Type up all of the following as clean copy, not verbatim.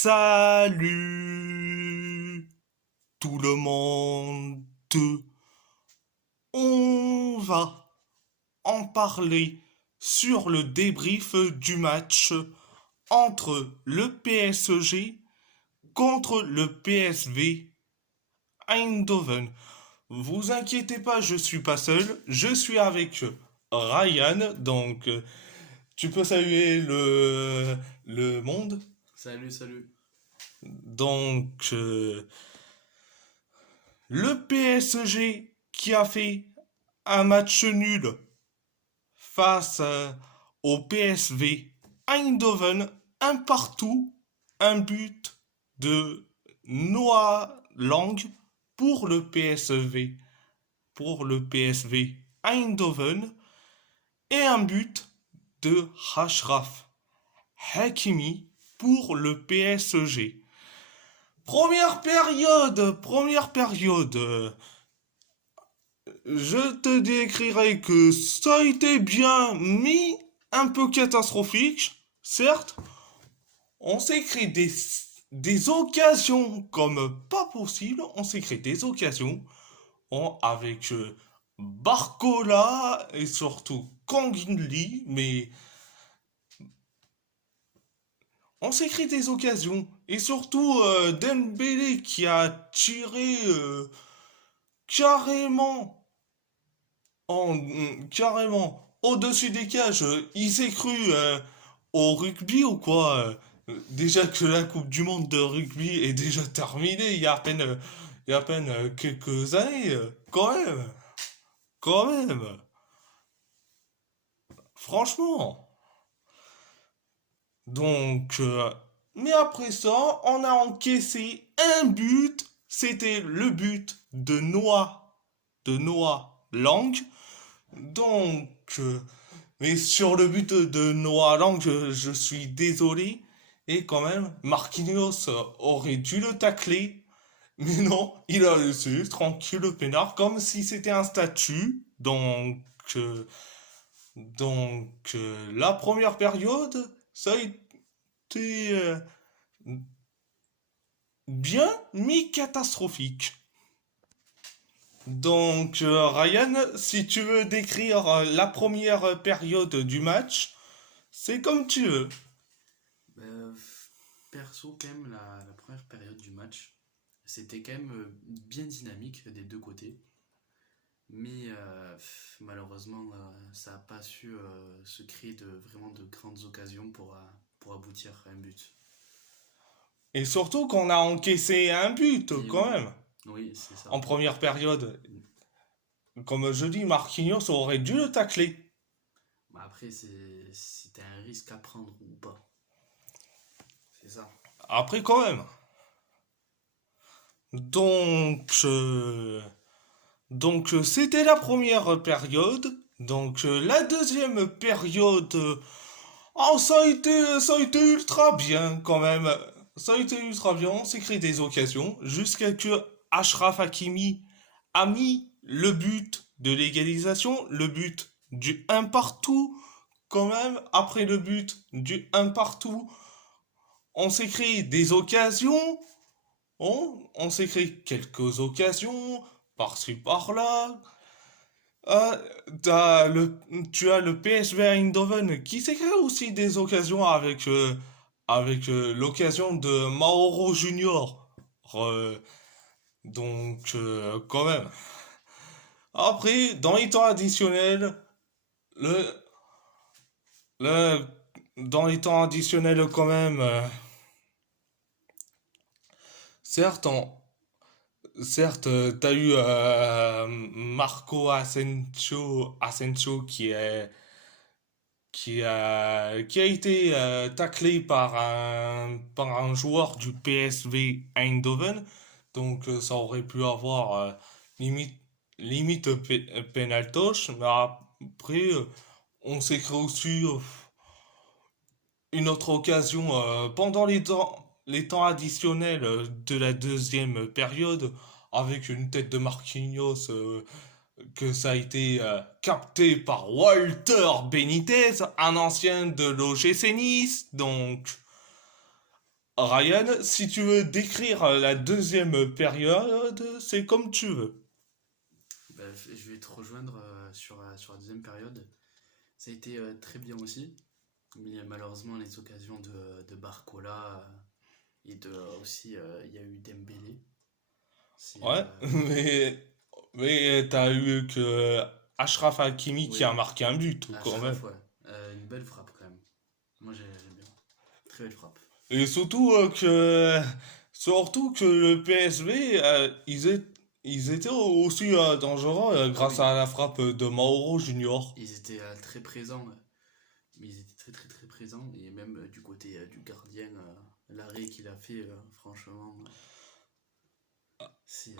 Salut tout le monde. On va en parler sur le débrief du match entre le PSG contre le PSV Eindhoven. Vous inquiétez pas, je suis pas seul, je suis avec Ryan, donc tu peux saluer le monde. Salut, salut. Donc le PSG qui a fait un match nul face au PSV Eindhoven, un partout, un but de Noah Lang pour le PSV, pour le PSV Eindhoven, et un but de Ashraf Hakimi pour le PSG. Première période, je te décrirai que ça a été bien mis, un peu catastrophique, certes. On s'est créé des occasions comme pas possible, on s'est créé des occasions avec Barcola et surtout Kangin, mais on s'est créé des occasions. Et surtout Dembélé qui a tiré carrément carrément au-dessus des cages. Il s'est cru au rugby ou quoi? Déjà que la Coupe du Monde de rugby est déjà terminée il y a à peine, quelques années. Quand même. Franchement. Donc, mais après ça, on a encaissé un but. C'était le but de Noah Lang. Donc, mais sur le but de Noah Lang, je suis désolé. Et quand même, Marquinhos aurait dû le tacler. Mais non, il a laissé tranquille le pénard comme si c'était un statut. Euh, la première période, ça a été bien, mais catastrophique. Donc, Ryan, si tu veux décrire la première période du match, c'est comme tu veux. Euh, Perso, quand même, la première période du match, c'était quand même bien dynamique des deux côtés. Mais malheureusement, ça n'a pas su se créer vraiment de grandes occasions pour aboutir à un but. Et surtout qu'on a encaissé un but, Et quand oui, même, oui, c'est en ça. première période. Comme je dis, Marquinhos aurait dû le tacler. Bah après, c'était un risque à prendre ou pas. C'est ça. Après, quand même. Donc, c'était la première période. Donc, la deuxième période, ça a été ultra bien quand même. Ça a été ultra bien. On s'est créé des occasions jusqu'à que Ashraf Hakimi a mis le but de l'égalisation, le but du un partout. Quand même, après le but du un partout, on s'est créé des occasions. On s'est créé quelques occasions par-ci par-là. Ah, tu as le PSV Eindhoven qui s'est créé aussi des occasions avec l'occasion de Mauro Junior. Euh, quand même. Après, dans les temps additionnels, le, le, dans les temps additionnels quand même, certes, certes, t'as eu Marco Asensio qui a été taclé par un joueur du PSV Eindhoven. Donc ça aurait pu avoir limite, pénaltoche. Mais après, on s'est créé aussi une autre occasion pendant les temps additionnels de la deuxième période avec une tête de Marquinhos que ça a été capté par Walter Benitez, un ancien de l'OGC Nice. Donc, Ryan, si tu veux décrire la deuxième période, c'est comme tu veux. Bah, je vais te rejoindre sur la deuxième période. Ça a été très bien aussi, mais malheureusement les occasions de Barcola et aussi il y a eu Dembélé. C'est Ouais, mais t'as eu que Achraf Hakimi qui a oui, marqué un but quand même. Ashraf, ouais. Une belle frappe quand même. Moi j'aime bien. Très belle frappe. Et surtout que le PSV, ils étaient aussi dangereux Ah grâce oui, à la frappe de Mauro Junior. ils étaient très présents, mais ils étaient très très très présents et même du côté du gardien, l'arrêt qu'il a fait, franchement, c'est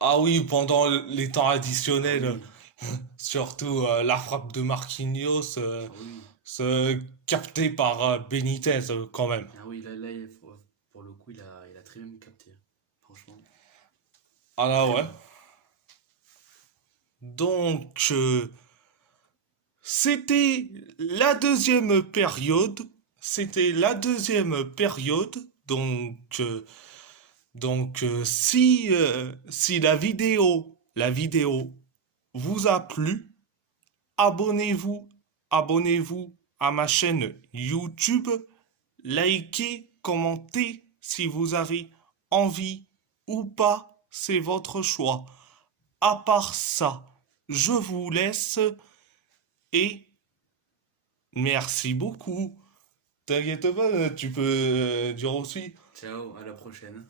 Ah oui, pendant les temps ah additionnels, oui, surtout la frappe de Marquinhos, ah oui, oui. captée par Benitez quand même. Ah oui, là, pour le coup, il a très bien capté. Franchement, Ah là très ouais. bon. Donc, c'était la deuxième période. C'était la deuxième période. Si la vidéo vous a plu, abonnez-vous, abonnez-vous à ma chaîne YouTube, likez, commentez si vous avez envie ou pas, c'est votre choix. À part ça, je vous laisse et merci beaucoup. T'inquiète pas, tu peux dire aussi. Ciao, à la prochaine.